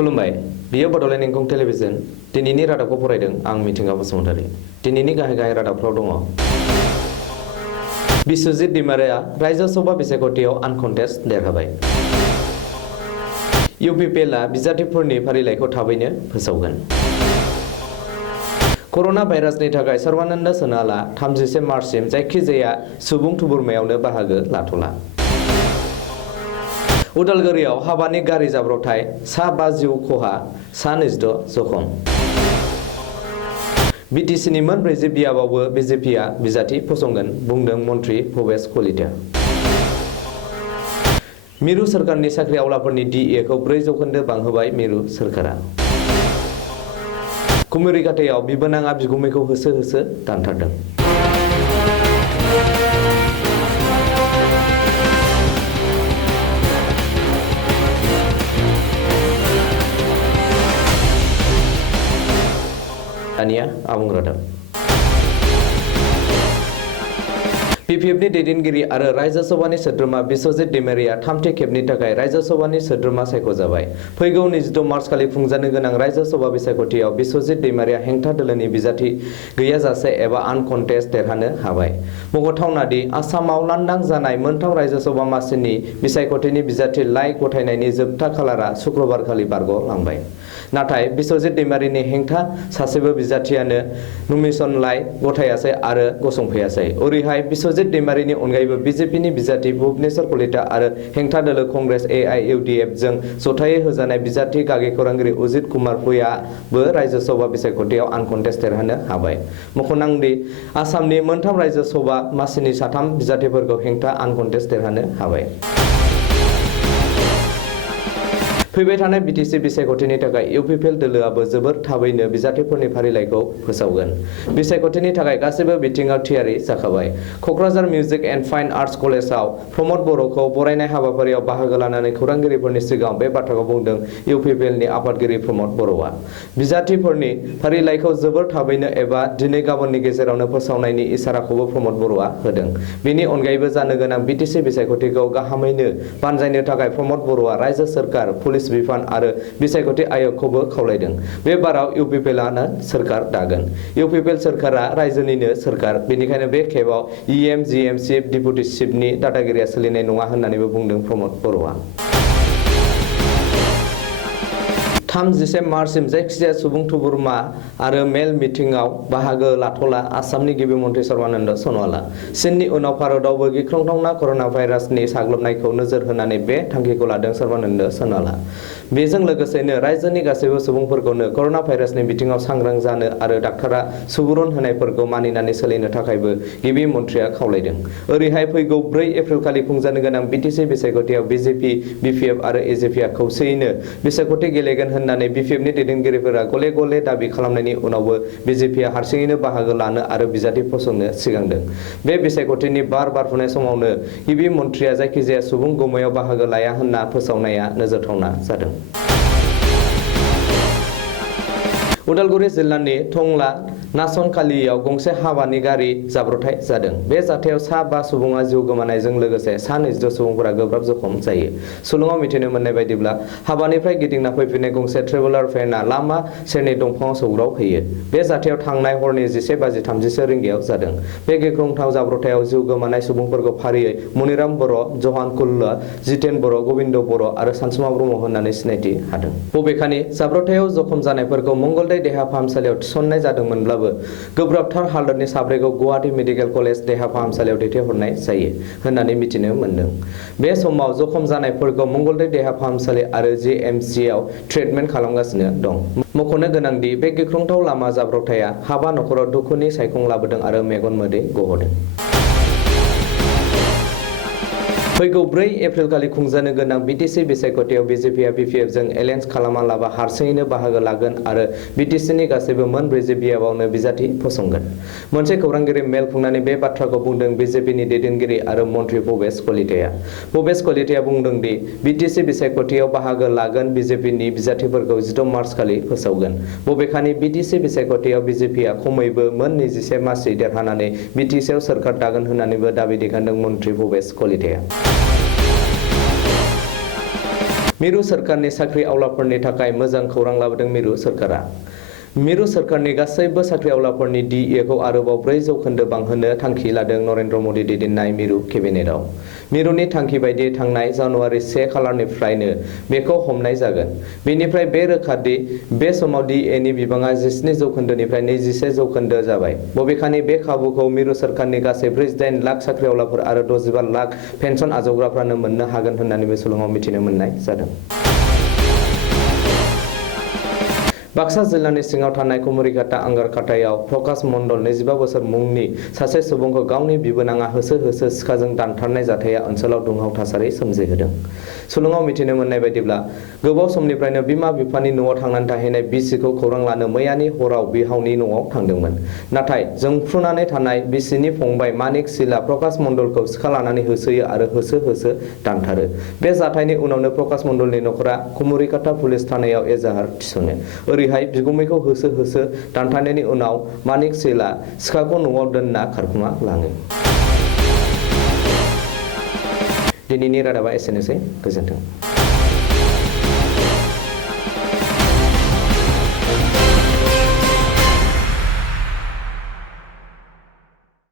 खुलुमबाय बियो बडलेण्ड इंखं टेलिभिजन दिनैनि रादाबखौ फरायदों आं मिथिंगा बसुमतारी दिनैनि गाहाय रादाबफ्राव दङ बिस्वजित दैमारिया राज्य सभा बिसायख'थियाव आनकन्टेस्ट देरहाबाय इउपिपिएलआ बिजाथिफोरनि फारिलाइखौ थाबैनो फोसावगोन कर'ना भाइरासनि थाखाय सर्बानन्द सन'वालआ 31 मार्चसिम जायखिजाया सुबुं थुबुरमायावनो बाहागो लाथ'ला उदालगुरियाव हाबानि गारि जाब्रबथाय सा 5 जिउ खहा सा 26 जखम बिटिसिनि मोन 40 बियाबावबो बिजेपिआ बिजाथि फसंगोन बुंदों मन्त्रि भबेश कलिता मिरु सोरखारनि साख्रि आवलाफोरनि DA खौ 4% बांहोबाय मिरु सोरखारा कुमिरिघाटायाव बिबोनाङा बिगुमैखौ होसो होसो दानथारदों दानिया आबुं रादाब PPFनि दैदेनगिरि आरो राज्य सभानि सोद्रोमा बिस्वजित दैमारिया थामथि खेबनि थाखाय राज्य सभानि सोद्रोमा सायख'जाबाय फैगौ 26 मार्च खालि खुंजानो गोनां राज्य सभा बिसायख'थियाव बिस्वजित दैमारिया हेंथा दोलोनि बिजाथि गैयाजासे एबा आनकन्टेस्ट देरहानो हाबाय मख'थावना दि आसामाव लांदां जानाय मोनथाम राज्य सभा मासिनि बिसायख'थिनि बिजाथि लाइ गथायनायनि जोबथा खालारा शुक्रबारखालि बारग'लांबाय नाथाय बिस्वजित दैमारिनि हेंथा सासेबो बिजाथियानो नमिनेशन लाइ गथायासै आरो गसंफैयासै ओरैहाय बिस्वजित दैमारिनि अनगायैबो बिजेपिनि बिजाथि भुबनेश्वर कलिता आरो हेंथा दोलो कंग्रेस AIUDF जों जथायै होजानाय बिजाथि गागि खौरांगिरि अजित कुमार भुइयाबो राज्य सभा बिसायख'थियाव आनकन्टेस्ट देरहानो हाबाय मख'नांदि आसामनि मोनथाम राज्य सभा मासिनि साथाम बिजाथिफोरखौ हेंथा आनकन्टेस्ट देरहानो हाबाय फैबाय थानाय बिटिसि बिसायख'थिनि थाखाय इउपिपिएल दोलोआबो जोबोर थाबैनो बिजाथिफोरनि फारिलाइखौ फोसावगोन बिसायख'थिनि थाखाय गासैबो बिथिङाव थियारि जाखाबाय Kokrajhar music and fine arts कलेजाव प्रमद बर'खौ बरायनाय हाबाफारियाव बाहागो लानानै खौरांगिरिफोरनि सिगाङाव बे बाथ्राखौ बुंदों इउपिपिएलनि आफादगिरि प्रमद बर'आ बिजाथिफोरनि फारिलाइखौ जोबोर थाबैनो एबा दिनै गाबोननि गेजेरावनो फोसावनायनि इसाराखौबो प्रमद बर'आ होदों बेनि अनगायैबो जानो गोनां बिटिसि बिसायख'थिखौ गाहामैनो बानजायनो थाखाय प्रमद बर'आ रायजो सोरखार पुलिस बिफान आरो बिसायख'थि आय'गखौबो खावलायदों बे बाराव इउपिपिएलआनो सोरखार दागोन इउपिपिएल सोरखारा रायजोनिनो सोरखार बेनिखायनो बे खेबाव EM GM चिफ डिपुटि चिफनि दादागिरिया सोलिनाय नङा होननानैबो बुंदों प्रमद बर'आ 31 मार्चसिम जायखिजाया सुबुं थुबुरमा आरो मेल मिटिंआव बाहागो लाथ'ला आसामनि गिबि मन्त्रि सर्बानन्द सन'वालआ चीननि उनाव भारतआवबो गिख्रंथावना कर'ना भाइरासनि साग्लोबनायखौ नोजोर होनानै बे थांखिखौ लादों सर्बानन्द सन'वालआ बेजों लोगोसेनो रायजोनि गासैबो सुबुंफोरखौनो कर'ना भाइरासनि बिथिङाव सांग्रां जानो आरो डाक्टारा सुबुरुन होनायफोरखौ मानिनानै सोलिनो थाखायबो गिबि मन्थ्रिया खावलायदों ओरैहाय फैगौ 4 एप्रिल खालि खुंजानो गोनां बिटिसि बिसायख'थियाव बिजेपि BPF आरो AJPआ खौसेयैनो बिसायख'थि गेलेगोन होननानै BPFनि दैदेनगिरिफोरा गले गले दाबि खालामनायनि उनावबो बिजेपिआ हारसिङैनो बाहागो लानो आरो बिजाथि फसंनो सिगांदों बे बिसायख'थिनि बारफुनाय समावनो गिबि मन्थ्रिया जायखिजाया सुबुं गौमायाव बाहागो लाया होनना फोसावनाया नोजोरथावना जादों उदालगुरि जिल्लानि टंला नासनखालियाव गंसे हाबानि गारि जाब्रबथाय जादों बे जाथायाव सा 5 सुबुङा जिउ गोमानायजों लोगोसे सा 26 सुबुंफोरा गोब्राब जखम जायो सुलुङाव मिथिनो मोननाय बायदिब्ला हाबानिफ्राय गिदिंना फैफिननाय गंसे ट्रेभेलार भेनआ लामा सेरनि दंफाङाव सौग्रावहैयो बे जाथायाव थांनाय हरनि 11:30 रिंगायाव जादों बे गिख्रंथाव जाब्रबथायाव जिउ गोमानाय सुबुंफोरखौ फारियै मनिराम बर' जहान कुल्ला जितेन बर' गोविन्द बर' आरो सानसुमा ब्रह्म होननानै सिनायथि हादों बबेखानि जाब्रबथायाव जखम जानायफोरखौ मंगलदै देहा फाहामसालियाव थिसननाय जादोंमोनब्लाबो गोब्राबथार हालोदनि साब्रैखौ गुवाहाटी मेडिकेल कलेज देहा फाहामसालियाव दैथायहरनाय जायो होननानै मिथिनो मोन्दों बे समाव जखम जानायफोरखौ मंगलदै देहा फाहामसालि आरो GMCआव ट्रिटमेन्ट खालामगासिनो दं मख'नो गोनांदि बे गिख्रंथाव लामा जाब्रबथाया हाबा नखराव दुखुनि सायखं लाबोदों आरो मेगन मोदै गहोदों फैगौ 4 एप्रिल खालि खुंजानो गोनां बिटिसि बिसायख'थियाव बिजेपिआ BPFजों एलायन्स खालामालाबा हारसिङैनो बाहागो लागोन आरो बिटिसिनि गासैबो मोन 40 बियाबावनो बिजाथि फसंगोन मोनसे खौरांगिरि मेल खुंनानै बे बाथ्राखौ बुंदों बिजेपिनि दैदेनगिरि आरो मन्त्रि भबेश कलिताया भबेश कलिताया बुंदों दि बिटिसि बिसायख'थियाव बाहागो लागोन बिजेपिनि बिजाथिफोरखौ 16 मार्च खालि फोसावगोन बबेखानि बिटिसि बिसायख'थियाव बिजेपिआ खमैबो मोन 21 मासि देरहानानै बिटिसिआव सोरखार दागोन होननानैबो दाबि दैखांदों मन्त्रि भबेश कलिताया मिरु सोरखारनि साख्रि आवलाफोरनि थाखाय मोजां खौरां लाबोदों मिरु सोरखारा। मिरु सोरखारनि गासैबो साख्रि आवलाफोरनि DA खौ आरोबाव 4% बांहोनो थांखि लादों नरेन्द्र मोदी दैदेननाय मिरु केबिनेटआव। मिरुनि थांखि बायदियै थांनाय जानुवारि 1 खालारनिफ्रायनो बेखौ हमनाय जागोन। बेनिफ्राय बे रोखा दि बे समाव DA नि बिबाङा 17% निफ्राय 21% जाबाय। बबेखानि बे खाबुखौ मिरु सोरखारनि गासै 48 लाख साख्रिआवलाफोर आरो 65 लाख पेन्सन आजावग्राफ्रानो मोननो हागोन होननानै बे सुलुङाव मिथिनो मोननाय जादों। बाक्सा जिल्लानि सिङाव थानाय कुमरिघाटा आंगारखाटायाव प्रकाश मण्डल 25 बोसोर मुंनि सासे सुबुंखौ गावनि बिबोनाङा होसो होसो सिखाजों दानथारनाय जाथाया ओनसोलाव दुंहाव थासारि सोमजिहोदों। सुलुङाव मिथिनो मोननाय बायदिब्ला गोबाव समनिफ्रायनो बिमा-बिफानि न'आव थांनानै थाहैनाय बिसिखौ खौरां लानो मैयानि हराव बिहावनि न'आव थांदोंमोन। नाथाय जोंफ्रुनानै थानाय बिसिनि फंबाय मानिक सिला प्रकाश मण्डलखौ सिखा लानानै होसोयो आरो होसो होसो दानथारो। बे जाथायनि उनावनो प्रकाश मण्डलनि नखरा कुमरिघाटा पुलिस थानायाव एजाहार थिसनो। ओरैहाय बिगुमैखौ होसो होसो दानथारनायनि उनाव मानिक सिला सिखाखौ न'आव दोनना खारखोमा लाङो। दिनैनि रादाबा एसेनोसै। गोजोन्थों।